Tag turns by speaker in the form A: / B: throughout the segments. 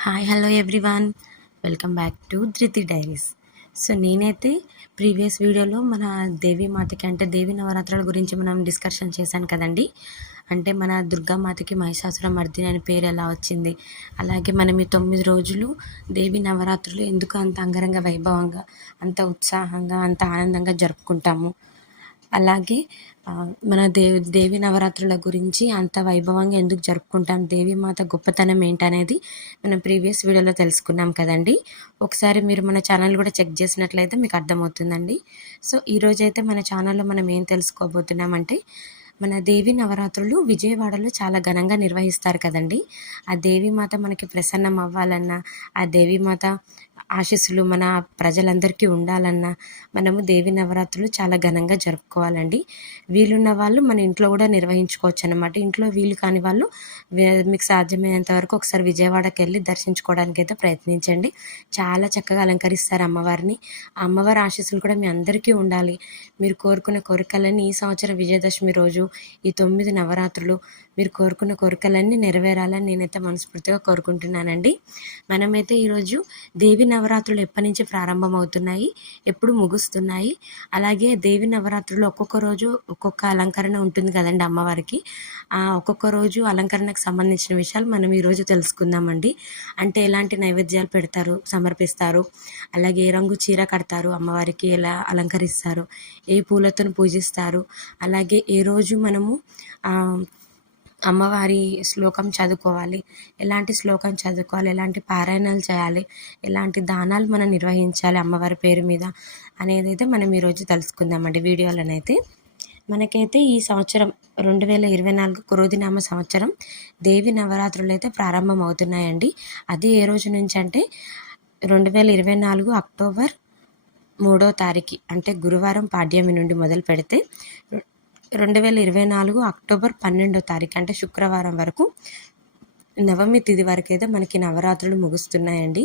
A: Hi hello everyone welcome back to Dhruti diaries so నేనైతే previous వీడియోలో మన దేవి మాతకి అంటే దేవి నవరాత్రుల గురించి మనం డిస్కషన్ చేశాను కదండి. అంటే మన దుర్గామాతకి మహిషాసుర మర్దిని అనే పేరు ఎలా వచ్చింది? అలాగే మనం ఈ తొమ్మిది రోజులు దేవి నవరాత్రులు ఎందుకు అంత అంగరంగ వైభవంగా అంత ఉత్సాహంగా అంత ఆనందంగా జరుపుకుంటాము? అలాగే మన దేవి దేవి నవరాత్రుల గురించి అంత వైభవంగా ఎందుకు జరుపుకుంటాం దేవీమాత గొప్పతనం ఏంటనేది మనం ప్రీవియస్ వీడియోలో తెలుసుకున్నాం కదండి. ఒకసారి మీరు మన ఛానల్ కూడా చెక్ చేసినట్లయితే మీకు అర్థమవుతుందండి. సో ఈరోజైతే మన ఛానల్లో మనం ఏం తెలుసుకోబోతున్నామంటే మన దేవి నవరాత్రులు విజయవాడలో చాలా ఘనంగా నిర్వహిస్తారు కదండి. ఆ దేవీమాత మనకి ప్రసన్నం అవ్వాలన్నా ఆ దేవీమాత ఆశీస్సులు మన ప్రజలందరికీ ఉండాలన్నా మనము దేవి నవరాత్రులు చాలా ఘనంగా జరుపుకోవాలండి. వీలున్న వాళ్ళు మన ఇంట్లో కూడా నిర్వహించుకోవచ్చు అనమాట ఇంట్లో వీలు కాని వాళ్ళు మీకు సాధ్యమైనంత వరకు ఒకసారి విజయవాడకి వెళ్ళి దర్శించుకోవడానికి అయితే ప్రయత్నించండి. చాలా చక్కగా అలంకరిస్తారు అమ్మవారిని. ఆ అమ్మవారి ఆశీస్సులు కూడా మీ అందరికీ ఉండాలి. మీరు కోరుకున్న కోరికలన్నీ ఈ సంవత్సరం విజయదశమి రోజు ఈ తొమ్మిది నవరాత్రులు మీరు కోరుకున్న కోరికలన్నీ నెరవేరాలని నేనైతే మనస్ఫూర్తిగా కోరుకుంటున్నానండి. మనమైతే ఈరోజు దేవి నవరాత్రులు ఎప్పటి నుంచి ప్రారంభమవుతున్నాయి ఎప్పుడు ముగుస్తున్నాయి అలాగే దేవి నవరాత్రులు ఒక్కొక్క రోజు ఒక్కొక్క అలంకరణ ఉంటుంది కదండి అమ్మవారికి. ఆ ఒక్కొక్క రోజు అలంకరణకు సంబంధించిన విషయాలు మనం ఈరోజు తెలుసుకుందామండి. అంటే ఎలాంటి నైవేద్యాలు పెడతారు సమర్పిస్తారు అలాగే ఏ రంగు చీర కడతారు అమ్మవారికి ఎలా అలంకరిస్తారు ఏ పూలతో పూజిస్తారు అలాగే ఏ రోజు మనము అమ్మవారి శ్లోకం చదువుకోవాలి. ఎలాంటి శ్లోకం చదువుకోవాలి? ఎలాంటి పారాయణాలు చేయాలి? ఎలాంటి దానాలు మనం నిర్వహించాలి అమ్మవారి పేరు మీద అనేది అయితే మనం ఈరోజు తెలుసుకుందామండి వీడియోలోనైతే. మనకైతే ఈ సంవత్సరం రెండు వేల ఇరవై నాలుగు క్రోధినామ సంవత్సరం దేవి నవరాత్రులు అయితే ప్రారంభం అవుతున్నాయండి అది ఏ రోజు నుంచి అంటే రెండు వేల ఇరవై నాలుగు అక్టోబర్ మూడో తారీఖు అంటే గురువారం పాడ్యమి నుండి మొదలు పెడితే రెండు వేల ఇరవై నాలుగు అక్టోబర్ పన్నెండో తారీఖు అంటే శుక్రవారం వరకు నవమి తిది వరకు అయితే మనకి నవరాత్రులు ముగుస్తున్నాయండి.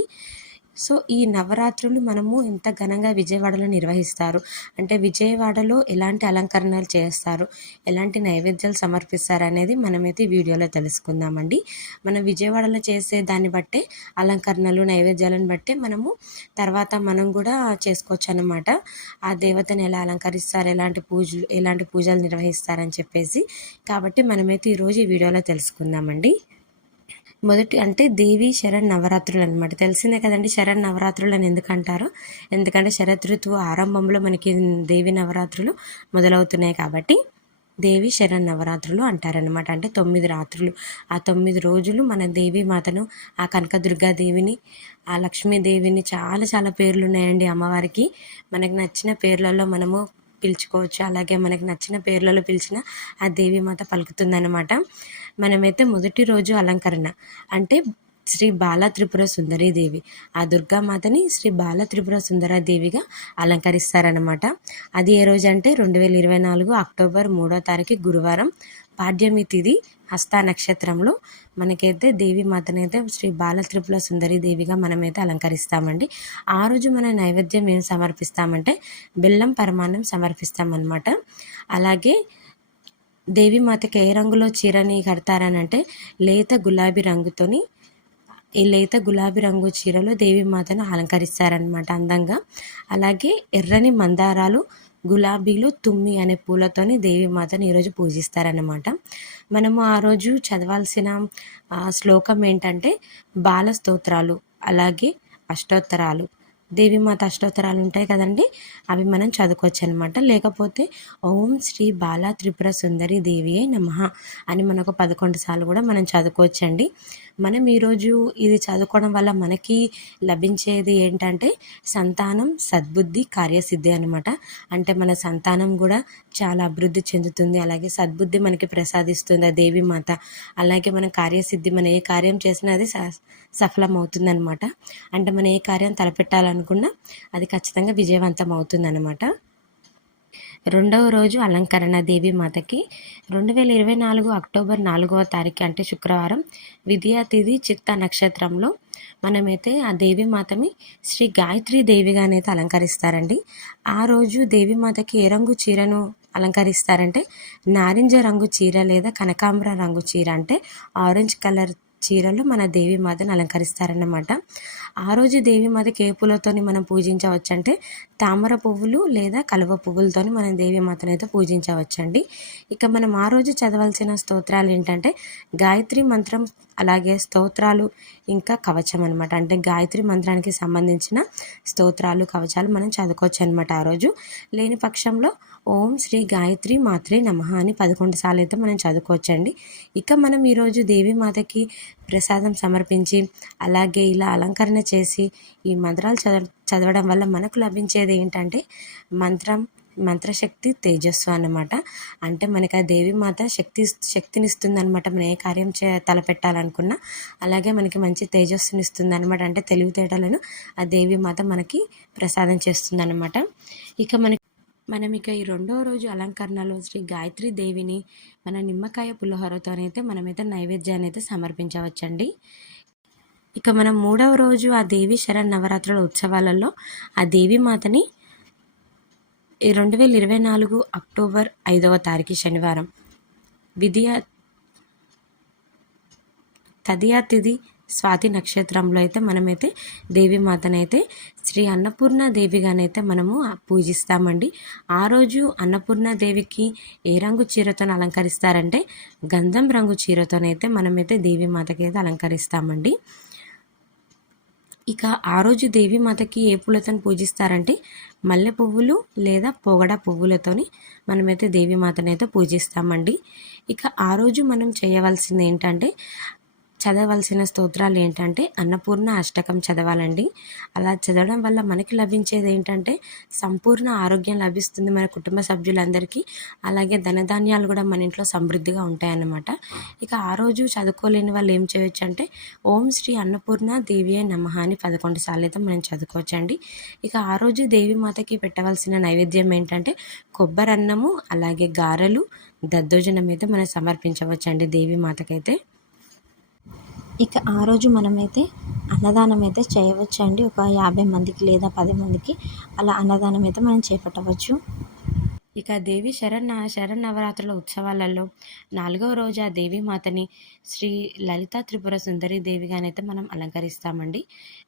A: సో ఈ నవరాత్రులు మనము ఎంత ఘనంగా విజయవాడలో నిర్వహిస్తారు. అంటే విజయవాడలో ఎలాంటి అలంకరణలు చేస్తారు? ఎలాంటి నైవేద్యాలు సమర్పిస్తారు అనేది మనమైతే వీడియోలో తెలుసుకుందామండి. మనం విజయవాడలో చేసే దాన్ని బట్టే అలంకరణలు నైవేద్యాలను బట్టే మనము తర్వాత మనం కూడా చేసుకోవచ్చు అనమాట ఆ దేవతను ఎలా అలంకరిస్తారు? ఎలాంటి పూజలు ఎలాంటి పూజలు నిర్వహిస్తారని చెప్పేసి. కాబట్టి మనమైతే ఈరోజు ఈ వీడియోలో తెలుసుకుందామండి. మొదటి అంటే దేవి శరణ్ నవరాత్రులు అనమాట తెలిసిందే కదండి శరణ్ నవరాత్రులు అని ఎందుకు అంటారు ఎందుకంటే శరత్ ఋతువు ఆరంభంలో మనకి దేవి నవరాత్రులు మొదలవుతున్నాయి కాబట్టి దేవి శరణ్ నవరాత్రులు అంటారనమాట అంటే తొమ్మిది రాత్రులు. ఆ తొమ్మిది రోజులు మన దేవి మాతను ఆ కనకదుర్గాదేవిని ఆ లక్ష్మీదేవిని చాలా చాలా పేర్లు ఉన్నాయండి అమ్మవారికి. మనకు నచ్చిన పేర్లలో మనము పిలుచుకోవచ్చు. అలాగే మనకి నచ్చిన పేర్లలో పిలిచిన ఆ దేవి మాత పలుకుతుందనమాట మనమైతే మొదటి రోజు అలంకరణ. అంటే శ్రీ బాల త్రిపుర సుందరీదేవి ఆ దుర్గామాతని శ్రీ బాల త్రిపుర సుందరాదేవిగా అలంకరిస్తారనమాట అది ఏ రోజు అంటే రెండు వేల ఇరవై నాలుగు అక్టోబర్ మూడో తారీఖు గురువారం పాడ్యమి తిది హస్త నక్షత్రంలో మనకైతే దేవి మాతనైతే శ్రీ బాల త్రిపుల సుందరి దేవిగా మనమైతే అలంకరిస్తామండి. ఆ రోజు మన నైవేద్యం ఏం సమర్పిస్తామంటే బెల్లం పరమాన్నం సమర్పిస్తామన్నమాట. అలాగే దేవి మాతకి ఏ రంగులో చీరని కడతారని అంటే లేత గులాబీ రంగుతోని లేత గులాబీ రంగు చీరలో దేవి మాతను అలంకరిస్తారనమాట అందంగా. అలాగే ఎర్రని మందారాలు గులాబీలు తుమ్మి అనే పూలతోని దేవి మాతను ఈరోజు పూజిస్తారనమాట మనము ఆ రోజు చదవాల్సిన శ్లోకం ఏంటంటే బాల స్తోత్రాలు అలాగే అష్టోత్తరాలు. దేవిమాత అష్టోత్తరాలు ఉంటాయి కదండి అవి మనం చదువుకోవచ్చు అనమాట లేకపోతే ఓం శ్రీ బాలా త్రిపుర సుందరి దేవియే నమ అని మనకు పదకొండు సార్లు కూడా మనం చదువుకోవచ్చండి. మనం ఈరోజు ఇది చదువుకోవడం వల్ల మనకి లభించేది ఏంటంటే సంతానం సద్బుద్ధి కార్యసిద్ధి అనమాట అంటే మన సంతానం కూడా చాలా అభివృద్ధి చెందుతుంది. అలాగే సద్బుద్ధి మనకి ప్రసాదిస్తుంది ఆ దేవి మాత. అలాగే మన కార్యసిద్ధి మనం ఏ కార్యం చేసినా అది సఫలమవుతుందనమాట అంటే మనం ఏ కార్యం తలపెట్టాలనుకున్నా అది ఖచ్చితంగా విజయవంతం అవుతుందన్నమాట రెండవ రోజు అలంకరణ దేవి మాతకి రెండు వేల ఇరవై నాలుగు అక్టోబర్ నాలుగవ తారీఖు అంటే శుక్రవారం విద్యాతిథి చిత్త నక్షత్రంలో మనమైతే ఆ దేవి మాతని శ్రీ గాయత్రి దేవిగానైతే అలంకరిస్తారండి. ఆ రోజు దేవి మాతకి ఏ రంగు చీరను అలంకరిస్తారంటే? నారింజ రంగు చీర లేదా కనకాంబర రంగు చీర అంటే ఆరెంజ్ కలర్ చీరలు మన దేవీమాతను అలంకరిస్తారన్నమాట. ఆ రోజు దేవీమాతకి ఏ పూలతోని మనం పూజించవచ్చు అంటే తామర పువ్వులు లేదా కలువ పువ్వులతోని మనం దేవీమాతను అయితే పూజించవచ్చండి. ఇక మనం ఆ రోజు చదవాల్సిన స్తోత్రాలు ఏంటంటే గాయత్రి మంత్రం అలాగే స్తోత్రాలు ఇంకా కవచం అనమాట అంటే గాయత్రి మంత్రానికి సంబంధించిన స్తోత్రాలు కవచాలు మనం చదువుకోవచ్చు అనమాట ఆ రోజు. లేని పక్షంలో ఓం శ్రీ గాయత్రి మాత్రే నమ అని పదకొండు సార్లు అయితే మనం చదువుకోవచ్చండి. ఇక మనం ఈరోజు దేవీమాతకి ప్రసాదం సమర్పించి అలాగే ఇలా అలంకరణ చేసి ఈ మంత్రాలు చదవ చదవడం వల్ల మనకు లభించేది ఏంటంటే మంత్రం మంత్రశక్తి తేజస్సు అన్నమాట. అంటే మనకి ఆ దేవీమాత శక్తి శక్తినిస్తుంది అనమాట మనం ఏ కార్యం చే తలపెట్టాలనుకున్నా అలాగే మనకి మంచి తేజస్సుని ఇస్తుంది అనమాట అంటే తెలివితేటలను ఆ దేవీమాత మనకి ప్రసాదం చేస్తుంది అనమాట ఇక మనకి మనం ఇక ఈ రెండో రోజు అలంకరణలో శ్రీ గాయత్రి దేవిని మన నిమ్మకాయ పులిహోరతోనైతే మనమైతే నైవేద్యాన్ని అయితే సమర్పించవచ్చండి. ఇక మనం మూడవ రోజు ఆ దేవి శరణ్ నవరాత్రుల ఉత్సవాలలో ఆ దేవి మాతని రెండు వేల ఇరవై నాలుగు అక్టోబర్ ఐదవ తారీఖు శనివారం విద్య తదియా తిథి స్వాతి నక్షత్రంలో అయితే మనమైతే దేవి మాతనైతే శ్రీ అన్నపూర్ణ దేవిగానైతే మనము పూజిస్తామండి. ఆ రోజు అన్నపూర్ణ దేవికి ఏ రంగు చీరతో అలంకరిస్తారంటే గంధం రంగు చీరతోనైతే మనమైతే దేవీమాతకి అయితే అలంకరిస్తామండి. ఇక ఆ రోజు దేవీమాతకి ఏ పూలతో పూజిస్తారంటే మల్లె పువ్వులు లేదా పొగడ పువ్వులతోని మనమైతే దేవీమాతనైతే అయితే పూజిస్తామండి. ఇక ఆ రోజు మనం చేయవలసింది ఏంటంటే చదవలసిన స్తోత్రాలు ఏంటంటే అన్నపూర్ణ అష్టకం చదవాలండి. అలా చదవడం వల్ల మనకి లభించేది ఏంటంటే సంపూర్ణ ఆరోగ్యం లభిస్తుంది మన కుటుంబ సభ్యులందరికీ. అలాగే ధనధాన్యాలు కూడా మన ఇంట్లో సమృద్ధిగా ఉంటాయన్నమాట. ఇక ఆ రోజు చదువుకోలేని వాళ్ళు ఏం చేయొచ్చు అంటే ఓం శ్రీ అన్నపూర్ణ దేవి నమహ అని పదకొండు సార్లు అయితే మనం చదువుకోవచ్చండి. ఇక ఆ రోజు దేవి మాతకి పెట్టవలసిన నైవేద్యం ఏంటంటే కొబ్బరి అన్నము అలాగే గారెలు దద్దోజనం అయితే మనం సమర్పించవచ్చండి దేవి మాతకైతే
B: ఇక ఆ రోజు మనమైతే అన్నదానం అయితే చేయవచ్చు అండి ఒక యాభై మందికి లేదా పది మందికి అలా అన్నదానం అయితే మనం చేపట్టవచ్చు.
A: ఇక దేవి శరణ్ శరణ్ ఉత్సవాలలో నాలుగవ రోజు ఆ దేవీమాతని శ్రీ లలిత త్రిపుర సుందరి దేవిగానైతే మనం అలంకరిస్తామండి.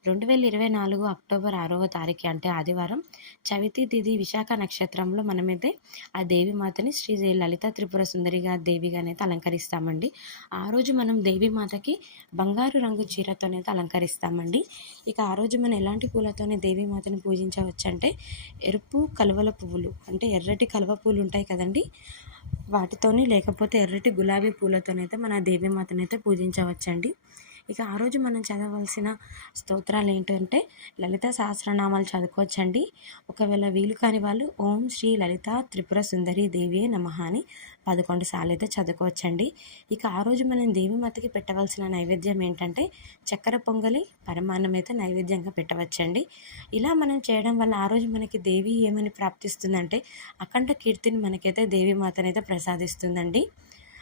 A: రెండు వేల ఇరవై నాలుగు అక్టోబర్ ఆరవ తారీఖు అంటే ఆదివారం చవితి తిథి విశాఖ నక్షత్రంలో మనమైతే ఆ దేవీమాతని శ్రీ లలిత త్రిపుర సుందరిగా దేవిగానైతే అలంకరిస్తామండి. ఆ రోజు మనం దేవీమాతకి బంగారు రంగు చీరతోనైతే అలంకరిస్తామండి. ఇక ఆ రోజు మనం ఎలాంటి పూలతోనే దేవీమాతని పూజించవచ్చంటే ఎరుపు కలువల పువ్వులు అంటే ఎర్రటి కలువ పూలు ఉంటాయి కదండి. వాటితోని లేకపోతే ఎర్రటి గులాబీ పూలతోనైతే మన దేవీమాతనైతే పూజించవచ్చండి. ఇక ఆ రోజు మనం చదవలసిన స్తోత్రాలు ఏంటంటే లలిత సహస్రనామాలు చదువుకోవచ్చండి. ఒకవేళ వీలు కాని వాళ్ళు ఓం శ్రీ లలిత త్రిపుర సుందరి దేవియే నమ అని పదకొండు సార్లు అయితే చదువుకోవచ్చండి. ఇక ఆ రోజు మనం దేవిమాతకి పెట్టవలసిన నైవేద్యం ఏంటంటే చక్కెర పొంగలి పరమాన్నం అయితే నైవేద్యంగా పెట్టవచ్చండి. ఇలా మనం చేయడం వల్ల ఆ రోజు మనకి దేవి ఏమని ప్రాప్తిస్తుందంటే అఖండ కీర్తిని మనకైతే దేవిమాతనైతే ప్రసాదిస్తుందండి.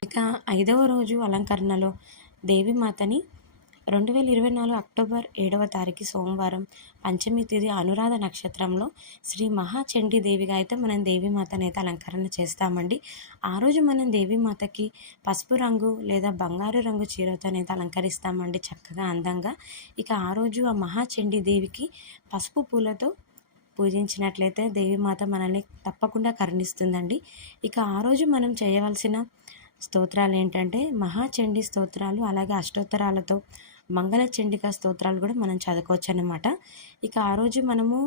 A: ఇక ఐదవ రోజు అలంకరణలో దేవిమాతని రెండు వేల ఇరవై నాలుగు అక్టోబర్ ఏడవ తారీఖు సోమవారం పంచమి తేదీ అనురాధ నక్షత్రంలో శ్రీ మహాచండీ దేవిగా అయితే మనం దేవీమాతని అయితే అలంకరణ చేస్తామండి. ఆ రోజు మనం దేవీమాతకి పసుపు రంగు లేదా బంగారు రంగు చీరతోనైతే అలంకరిస్తామండి చక్కగా అందంగా. ఇక ఆ రోజు ఆ మహాచండీ దేవికి పసుపు పూలతో పూజించినట్లయితే దేవీమాత మనల్ని తప్పకుండా కరుణిస్తుందండి. ఇక ఆ రోజు మనం చేయవలసిన స్తోత్రాలు ఏంటంటే మహాచండీ స్తోత్రాలు అలాగే అష్టోత్తరాలతో మంగళ చండికా స్తోత్రాలు కూడా మనం చదువుకోవచ్చు అనమాట ఇక ఆ రోజు మనము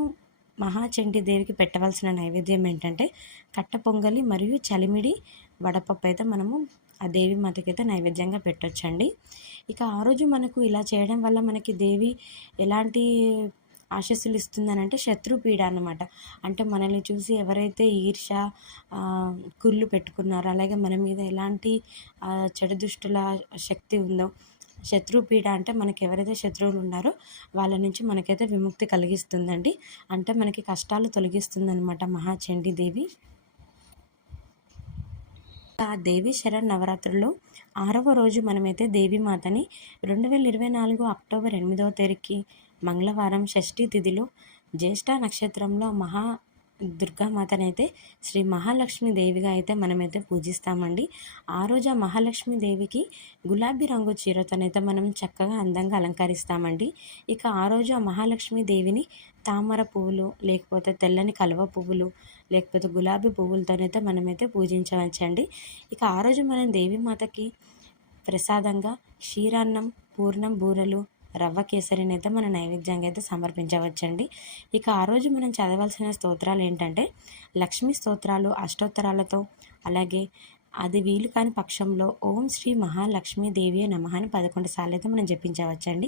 A: మహాచండి దేవికి పెట్టవలసిన నైవేద్యం ఏంటంటే కట్ట పొంగలి మరియు చలిమిడి వడపప్పు అయితే మనము ఆ దేవి మాతకైతే నైవేద్యంగా పెట్టొచ్చండి. ఇక ఆ రోజు మనకు ఇలా చేయడం వల్ల మనకి దేవి ఎలాంటి ఆశస్సులు ఇస్తుందని అంటే శత్రుపీడ అనమాట అంటే మనల్ని చూసి ఎవరైతే ఈర్ష కుళ్ళు పెట్టుకున్నారో అలాగే మన మీద ఎలాంటి చెడు దుష్టుల శక్తి ఉందో శత్రుపీడ అంటే మనకి ఎవరైతే శత్రువులు ఉన్నారో వాళ్ళ నుంచి మనకైతే విముక్తి కలిగిస్తుందండి. అంటే మనకి కష్టాలు తొలగిస్తుందనమాట మహాచండీ దేవి. ఆ దేవి శరణ్ నవరాత్రుల్లో ఆరవ రోజు మనమైతే దేవీమాతని రెండు వేల ఇరవై నాలుగు అక్టోబర్ ఎనిమిదవ తేదీకి మంగళవారం షష్ఠీ తిథిలో జ్యేష్ఠ నక్షత్రంలో మహా దుర్గామాతని అయితే శ్రీ మహాలక్ష్మి దేవిగా అయితే మనమైతే పూజిస్తామండి. ఆ రోజు ఆ మహాలక్ష్మి దేవికి గులాబీ రంగు చీరతోనైతే మనం చక్కగా అందంగా అలంకరిస్తామండి. ఇక ఆ రోజు ఆ మహాలక్ష్మి దేవిని తామర పువ్వులు లేకపోతే తెల్లని కలువ పువ్వులు లేకపోతే గులాబీ పువ్వులతోనైతే మనమైతే పూజించవచ్చండి. ఇక ఆ రోజు మనం దేవీమాతకి ప్రసాదంగా క్షీరాన్నం పూర్ణం బూరెలు రవ్వ కేసరిని అయితే మన నైవేద్యంగా అయితే సమర్పించవచ్చండి. ఇక ఆ రోజు మనం చదవాల్సిన స్తోత్రాలు ఏంటంటే లక్ష్మీ స్తోత్రాలు అష్టోత్తరాలతో అలాగే అది వీలు కాని పక్షంలో ఓం శ్రీ మహాలక్ష్మీదేవి దేవి అని పదకొండు సార్లు అయితే మనం జపించవచ్చండి.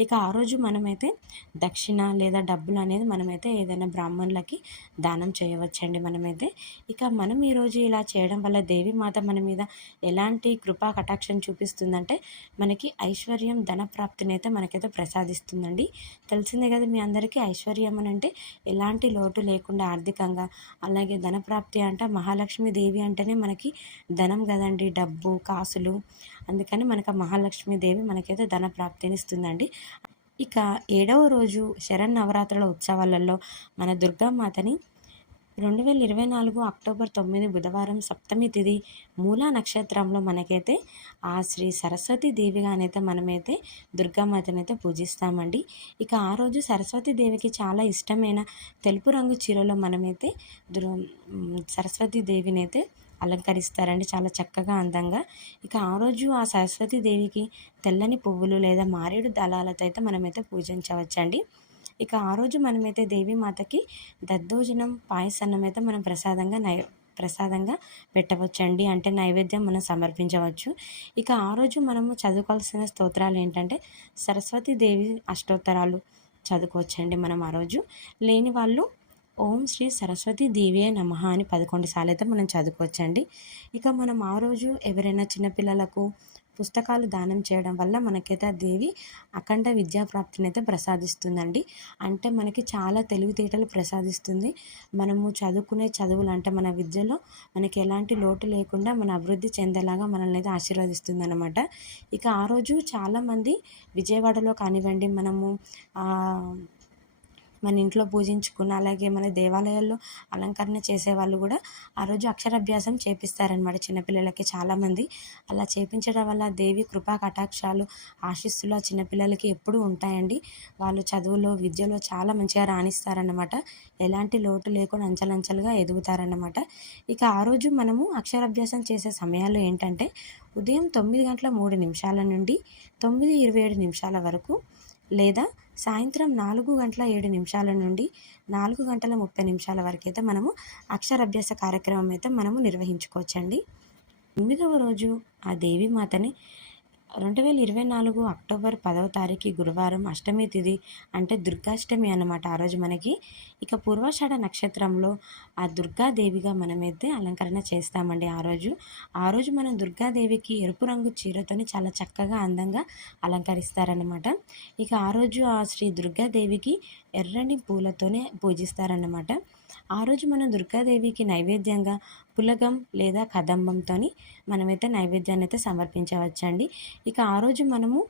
A: ఇక ఆ రోజు మనమైతే దక్షిణ లేదా డబ్బులు అనేది మనమైతే ఏదైనా బ్రాహ్మణులకి దానం చేయవచ్చండి మనమైతే. ఇక మనం ఈరోజు ఇలా చేయడం వల్ల దేవి మాత మన మీద ఎలాంటి కృపా కటాక్షం చూపిస్తుందంటే మనకి ఐశ్వర్యం ధన ప్రాప్తిని అయితే మనకైతే ప్రసాదిస్తుందండి. తెలిసిందే కదా మీ అందరికీ ఐశ్వర్యం అని అంటే ఎలాంటి లోటు లేకుండా ఆర్థికంగా అలాగే ధనప్రాప్తి అంటే మహాలక్ష్మి దేవి అంటేనే మనకి ధనం కదండి డబ్బు కాసులు. అందుకని మనకు మహాలక్ష్మీదేవి మహాలక్ష్మి దేవి మనకైతే ధన ప్రాప్తిని ఇస్తుందండి. ఇక ఏడవ రోజు శరన్నవరాత్రుల ఉత్సవాలలో మన దుర్గామాతని రెండు వేల ఇరవై నాలుగు అక్టోబర్ తొమ్మిది బుధవారం సప్తమి తిథి మూలా నక్షత్రంలో మనకైతే ఆ శ్రీ సరస్వతి దేవిగానైతే మనమైతే దుర్గామాతని అయితే పూజిస్తామండి. ఇక ఆ రోజు సరస్వతి దేవికి చాలా ఇష్టమైన తెలుపు రంగు చీరలో మనమైతే దుర్ సరస్వతి దేవిని అయితే అలంకరిస్తారండి చాలా చక్కగా అందంగా. ఇక ఆ రోజు ఆ సరస్వతి దేవికి తెల్లని పువ్వులు లేదా మారేడు దళాలతో అయితే మనమైతే పూజించవచ్చండి. ఇక ఆ రోజు మనమైతే దేవీమాతకి దద్దోజనం పాయసన్నం అయితే మనం ప్రసాదంగా నై ప్రసాదంగా పెట్టవచ్చండి. అంటే నైవేద్యం మనం సమర్పించవచ్చు. ఇక ఆ రోజు మనము చదువుకోవాల్సిన స్తోత్రాలు ఏంటంటే సరస్వతి దేవి అష్టోత్తరాలు చదువుకోవచ్చండి మనం ఆ రోజు. లేని వాళ్ళు ఓం శ్రీ సరస్వతి దేవియే నమ అని పదకొండు సార్లు అయితే మనం చదువుకోవచ్చండి. ఇక మనం ఆ రోజు ఎవరైనా చిన్నపిల్లలకు పుస్తకాలు దానం చేయడం వల్ల మనకైతే ఆ దేవి అఖండ విద్యా ప్రాప్తిని అయితే ప్రసాదిస్తుందండి. అంటే మనకి చాలా తెలివితేటలు ప్రసాదిస్తుంది. మనము చదువుకునే చదువులు అంటే మన విద్యలో మనకి ఎలాంటి లోటు లేకుండా మన అభివృద్ధి చెందేలాగా మనల్ని అయితే ఆశీర్వదిస్తుంది అనమాట ఇక ఆ రోజు చాలామంది విజయవాడలో కానివ్వండి మనము మన ఇంట్లో పూజించుకున్న అలాగే మన దేవాలయాల్లో అలంకరణ చేసేవాళ్ళు కూడా ఆ రోజు అక్షరాభ్యాసం చేపిస్తారనమాట చిన్నపిల్లలకి చాలామంది. అలా చేపించడం వల్ల దేవి కృపా కటాక్షాలు ఆశిస్సులు ఆ చిన్నపిల్లలకి ఎప్పుడూ ఉంటాయండి. వాళ్ళు చదువులో విద్యలో చాలా మంచిగా రాణిస్తారన్నమాట. ఎలాంటి లోటు లేకుండా అంచలంచలుగా ఎదుగుతారన్నమాట. ఇక ఆ రోజు మనము అక్షరాభ్యాసం చేసే సమయాలు ఏంటంటే ఉదయం తొమ్మిది గంటల మూడు నిమిషాల నుండి తొమ్మిది ఇరవై ఏడు నిమిషాల వరకు లేదా సాయంత్రం నాలుగు గంటల ఏడు నిమిషాల నుండి నాలుగు గంటల ముప్పై నిమిషాల వరకు అయితే మనము అక్షరాభ్యాస కార్యక్రమం అయితే మనము నిర్వహించుకోవచ్చండి. ఎనిమిదవ రోజు ఆ దేవి మాతని రెండు వేల ఇరవై నాలుగు అక్టోబర్ పదవ తారీఖు గురువారం అష్టమి తిథి అంటే దుర్గాష్టమి అనమాట ఆ రోజు మనకి. ఇక పూర్వాషాఢ నక్షత్రంలో ఆ దుర్గాదేవిగా మనమైతే అలంకరణ చేస్తామండి ఆ రోజు. ఆ రోజు మనం దుర్గాదేవికి ఎరుపు రంగు చీరతోని చాలా చక్కగా అందంగా అలంకరిస్తారనమాట ఇక ఆ రోజు ఆ శ్రీ దుర్గాదేవికి ఎర్రని పూలతోనే పూజిస్తారన్నమాట. ఆ రోజు మనం దుర్గాదేవికి నైవేద్యంగా పులగం లేదా కదంబంతో మనమైతే నైవేద్యాన్ని అయితే సమర్పించవచ్చండి. ఇక ఆ రోజు మనము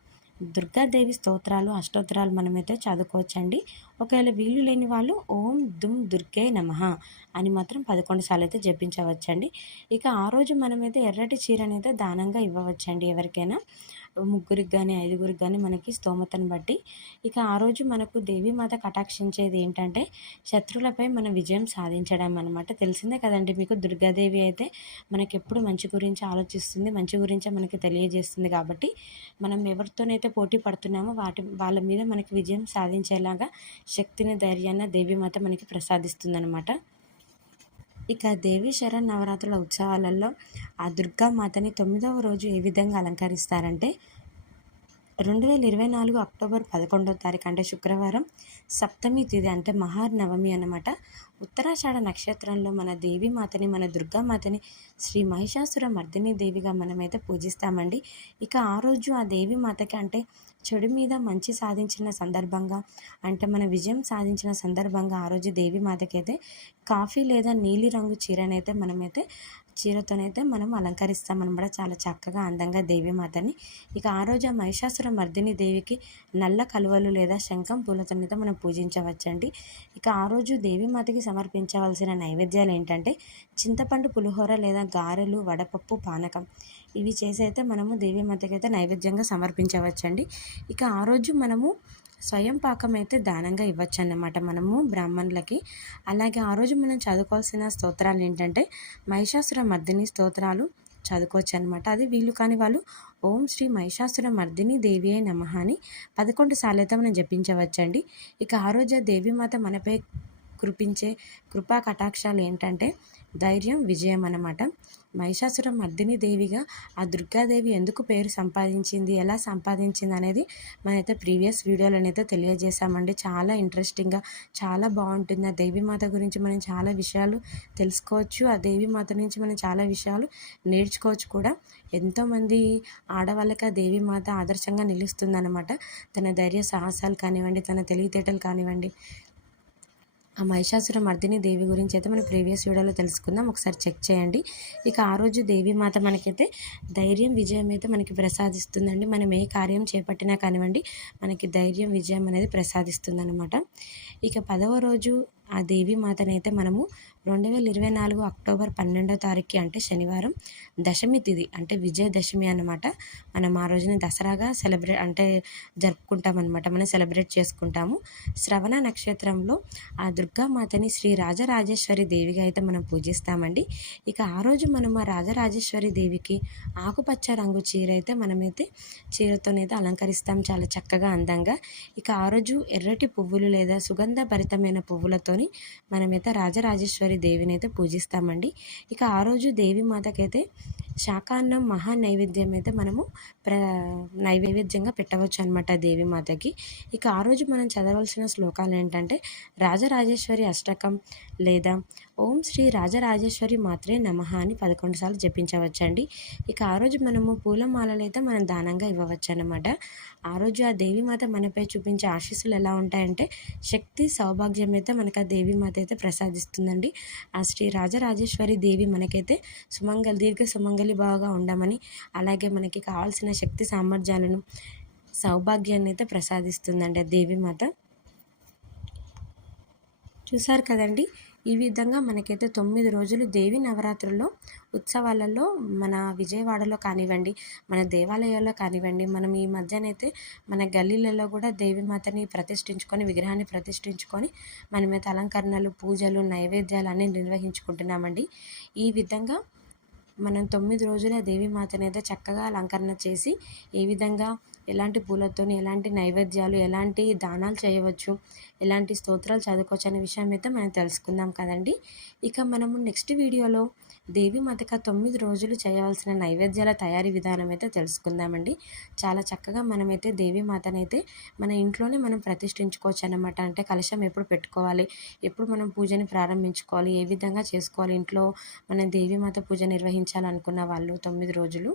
A: దుర్గాదేవి స్తోత్రాలు అష్టోత్తరాలు మనమైతే చదువుకోవచ్చండి. ఒకవేళ వీలు లేని వాళ్ళు ఓం దుమ్ దుర్గే నమ అని మాత్రం పదకొండు సార్లు అయితే జపించవచ్చండి. ఇక ఆ రోజు మనమైతే ఎర్రటి చీరని అయితే దానంగా ఇవ్వవచ్చండి ఎవరికైనా. ముగ్గురికి కానీ ఐదుగురికి కానీ మనకి స్తోమతను బట్టి. ఇక ఆ రోజు మనకు దేవీమాత కటాక్షించేది ఏంటంటే శత్రులపై మన విజయం సాధించడం అనమాట తెలిసిందే కదండి మీకు దుర్గాదేవి అయితే మనకి ఎప్పుడు మంచి గురించి ఆలోచిస్తుంది మంచి గురించే మనకి తెలియజేస్తుంది కాబట్టి మనం ఎవరితోనైతే పోటీ పడుతున్నామో వాటి వాళ్ళ మీద మనకి విజయం సాధించేలాగా శక్తిని ధైర్యాన్ని దేవీమాత మనకి ప్రసాదిస్తుంది అనమాట ఇక దేవి శరణ్ నవరాత్రుల ఉత్సవాలలో ఆ దుర్గామాతని తొమ్మిదవ రోజు ఏ విధంగా అలంకరిస్తారంటే రెండు వేల ఇరవై నాలుగు అక్టోబర్ పదకొండవ తారీఖు అంటే శుక్రవారం సప్తమి తిథి అంటే మహానవమి అన్నమాట. ఉత్తరాషాఢ నక్షత్రంలో మన దేవీమాతని మన దుర్గామాతని శ్రీ మహిషాసుర మర్దిని దేవిగా మనమైతే పూజిస్తామండి. ఇక ఆ రోజు ఆ దేవీమాతకి అంటే చెడు మీద మంచి సాధించిన సందర్భంగా అంటే మన విజయం సాధించిన సందర్భంగా ఆ రోజు దేవీమాతకి కాఫీ లేదా నీలిరంగు చీరనైతే మనమైతే చీరతోనైతే మనం అలంకరిస్తాం. అనమాట చాలా చక్కగా అందంగా దేవిమాతని ఇక ఆ రోజు ఆ మహిషాసుర మర్దిని దేవికి నల్ల కలువలు లేదా శంఖం పూలతోనైతే మనం పూజించవచ్చండి. ఇక ఆ రోజు దేవిమాతకి సమర్పించవలసిన నైవేద్యాలు ఏంటంటే చింతపండు పులిహోర లేదా గారెలు వడపప్పు పానకం. ఇవి చేసి అయితే మనము దేవీమాతకి అయితే నైవేద్యంగా సమర్పించవచ్చండి. ఇక ఆ రోజు మనము స్వయం పాకం అయితే దానంగా ఇవ్వచ్చు అన్నమాట మనము బ్రాహ్మణులకి. అలాగే ఆ రోజు మనం చదువుకోవాల్సిన స్తోత్రాలు ఏంటంటే మహిషాసుర మర్దిని స్తోత్రాలు చదువుకోవచ్చు అనమాట అది వీలు కాని వాళ్ళు ఓం శ్రీ మహిషాసుర మర్దిని దేవి అయి నమ అని పదకొండు సార్లు అయితే మనం జపించవచ్చండి. ఇక ఆ రోజు దేవీమాత మనపై కురిపించే కృపా కటాక్షాలు ఏంటంటే ధైర్యం విజయం అన్నమాట. మహిషాసురం మర్దిని దేవిగా ఆ దుర్గాదేవి ఎందుకు పేరు సంపాదించింది ఎలా సంపాదించింది అనేది మనైతే ప్రీవియస్ వీడియోలోనైతే తెలియజేశామండి. చాలా ఇంట్రెస్టింగ్గా చాలా బాగుంటుంది. ఆ దేవీమాత గురించి మనం చాలా విషయాలు తెలుసుకోవచ్చు. ఆ దేవీమాత నుంచి మనం చాలా విషయాలు నేర్చుకోవచ్చు కూడా. ఎంతోమంది ఆడవాళ్ళకి ఆ దేవీమాత ఆదర్శంగా నిలుస్తుందన్నమాట. తన ధైర్య సాహసాలు కానివ్వండి తన తెలివితేటలు కానివ్వండి ఆ మహిషాసుర మర్దిని దేవి గురించి అయితే మనం ప్రీవియస్ వీడియోలో తెలుసుకుందాం. ఒకసారి చెక్ చేయండి. ఇక ఆ రోజు దేవి మాత మనకైతే ధైర్యం విజయం అయితే మనకి ప్రసాదిస్తుందండి. మనం ఏ కార్యం చేపట్టినా కానివ్వండి మనకి ధైర్యం విజయం అనేది ప్రసాదిస్తుంది అనమాట ఇక పదవ రోజు ఆ దేవి మాతనైతే మనము రెండు వేల ఇరవై నాలుగు అక్టోబర్ పన్నెండో తారీఖుకి అంటే శనివారం దశమి తిథి అంటే విజయదశమి అనమాట మనం ఆ రోజున దసరాగా సెలబ్రేట్ అంటే జరుపుకుంటాం అనమాట మనం సెలబ్రేట్ చేసుకుంటాము. శ్రవణ నక్షత్రంలో ఆ దుర్గామాతని శ్రీ రాజరాజేశ్వరి దేవిగా అయితే మనం పూజిస్తామండి. ఇక ఆ రోజు మనం ఆ రాజరాజేశ్వరి దేవికి ఆకుపచ్చ రంగు చీర అయితే మనమైతే చీరతోనైతే అలంకరిస్తాం చాలా చక్కగా అందంగా. ఇక ఆ రోజు ఎర్రటి పువ్వులు లేదా సుగంధ భరితమైన పువ్వులతోని మనమైతే రాజరాజేశ్వరి దేవిని అయితే పూజిస్తామండి. ఇక ఆ రోజు దేవి మాతకైతే శాకాన్నం మహా నైవేద్యం అయితే మనము ప్ర నైవేద్యంగా పెట్టవచ్చు అనమాట దేవి మాతకి. ఇక ఆ రోజు మనం చదవలసిన శ్లోకాలు ఏంటంటే రాజరాజేశ్వరి అష్టకం లేదా ఓం శ్రీ రాజరాజేశ్వరి మాత్రే నమ అని పదకొండు సార్లు జపించవచ్చండి. ఇక ఆ రోజు మనము పూలమాలలు అయితే మనం దానంగా ఇవ్వవచ్చు అనమాట ఆ రోజు ఆ దేవిమాత మనపై చూపించే ఆశీస్సులు ఎలా ఉంటాయంటే శక్తి సౌభాగ్యం అయితే మనకు ఆ దేవిమాత అయితే ప్రసాదిస్తుందండి. ఆ శ్రీ రాజరాజేశ్వరి దేవి మనకైతే సుమంగళ దీర్ఘ సుమంగళి బాగా ఉండమని అలాగే మనకి కావాల్సిన శక్తి సామర్థ్యాలను సౌభాగ్యాన్ని అయితే ప్రసాదిస్తుందండి దేవి మాత. చూసారు కదండి? ఈ విధంగా మనకైతే తొమ్మిది రోజులు దేవి నవరాత్రుల్లో ఉత్సవాలలో మన విజయవాడలో కానివ్వండి మన దేవాలయాల్లో కానివ్వండి మనం ఈ మధ్యనైతే మన గల్లీలలో కూడా దేవిమాతని ప్రతిష్ఠించుకొని విగ్రహాన్ని ప్రతిష్ఠించుకొని మనమైతే అలంకరణలు పూజలు నైవేద్యాలు అన్నీ నిర్వహించుకుంటున్నామండి. ఈ విధంగా మనం తొమ్మిది రోజుల దేవీమాతని అయితే చక్కగా అలంకరణ చేసి ఏ విధంగా ఎలాంటి పూలతోని ఎలాంటి నైవేద్యాలు ఎలాంటి దానాలు చేయవచ్చు ఎలాంటి స్తోత్రాలు చదువుకోవచ్చు అనే విషయం అయితే మనం తెలుసుకుందాం కదండి. ఇక మనము నెక్స్ట్ వీడియోలో దేవి మాతక తొమ్మిది రోజులు చేయవలసిన నైవేద్యాల తయారీ విధానం అయితే తెలుసుకుందామండి. చాలా చక్కగా మనమైతే దేవి మాతనైతే మన ఇంట్లోనే మనం ప్రతిష్ఠించుకోవచ్చు అనమాట అంటే కలశం ఎప్పుడు పెట్టుకోవాలి ఎప్పుడు మనం పూజని ప్రారంభించుకోవాలి ఏ విధంగా చేసుకోవాలి ఇంట్లో మనం దేవీమాత పూజ నిర్వహించాలనుకున్న వాళ్ళు తొమ్మిది రోజులు.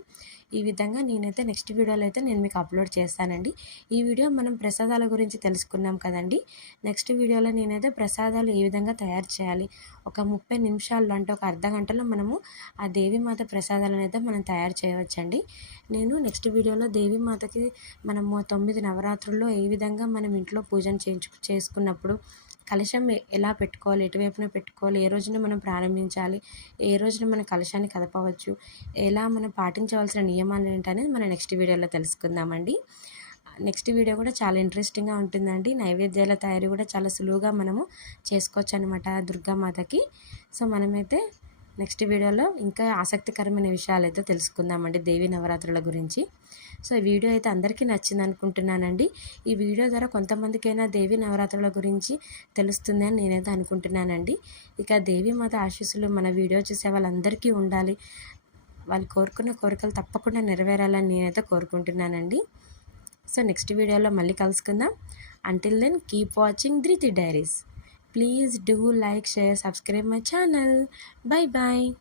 A: ఈ విధంగా నేనైతే నెక్స్ట్ వీడియోలో అయితే నేను మీకు అప్లోడ్ చేస్తానండి. ఈ వీడియో మనం ప్రసాదాల గురించి తెలుసుకున్నాం కదండి. నెక్స్ట్ వీడియోలో నేనైతే ప్రసాదాలు ఏ విధంగా తయారు చేయాలి ఒక ముప్పై నిమిషాలు అంటే ఒక అర్ధ గంటలో మనం మనము ఆ దేవీమాత ప్రసాదాలను అయితే మనం తయారు చేయవచ్చండి. నేను నెక్స్ట్ వీడియోలో దేవీమాతకి మనము తొమ్మిది నవరాత్రుల్లో ఏ విధంగా మనం ఇంట్లో పూజను చేయించు చేసుకున్నప్పుడు కలశం ఎలా పెట్టుకోవాలి ఎటువైపున పెట్టుకోవాలి ఏ రోజున మనం ప్రారంభించాలి ఏ రోజున మన కలశాన్ని కదపవచ్చు ఎలా మనం పాటించవలసిన నియమాలు ఏంటనేది మనం నెక్స్ట్ వీడియోలో తెలుసుకుందామండి. నెక్స్ట్ వీడియో కూడా చాలా ఇంట్రెస్టింగ్గా ఉంటుందండి. నైవేద్యాల తయారీ కూడా చాలా సులువుగా మనము చేసుకోవచ్చు అనమాట దుర్గామాతకి. సో మనమైతే నెక్స్ట్ వీడియోలో ఇంకా ఆసక్తికరమైన విషయాలు అయితే తెలుసుకుందామండి దేవి నవరాత్రుల గురించి. సో ఈ వీడియో అయితే అందరికీ నచ్చింది అనుకుంటున్నానండి. ఈ వీడియో ద్వారా కొంతమందికైనా దేవి నవరాత్రుల గురించి తెలుస్తుంది అని నేనైతే అనుకుంటున్నానండి. ఇక దేవి మాత ఆశీస్సులు మన వీడియో చూసే వాళ్ళందరికీ ఉండాలి. వాళ్ళు కోరుకున్న కోరికలు తప్పకుండా నెరవేరాలని నేనైతే కోరుకుంటున్నానండి. సో నెక్స్ట్ వీడియోలో మళ్ళీ కలుసుకుందాం. Until then keep watching Dhruti diaries Please do like, share, subscribe my channel. Bye bye.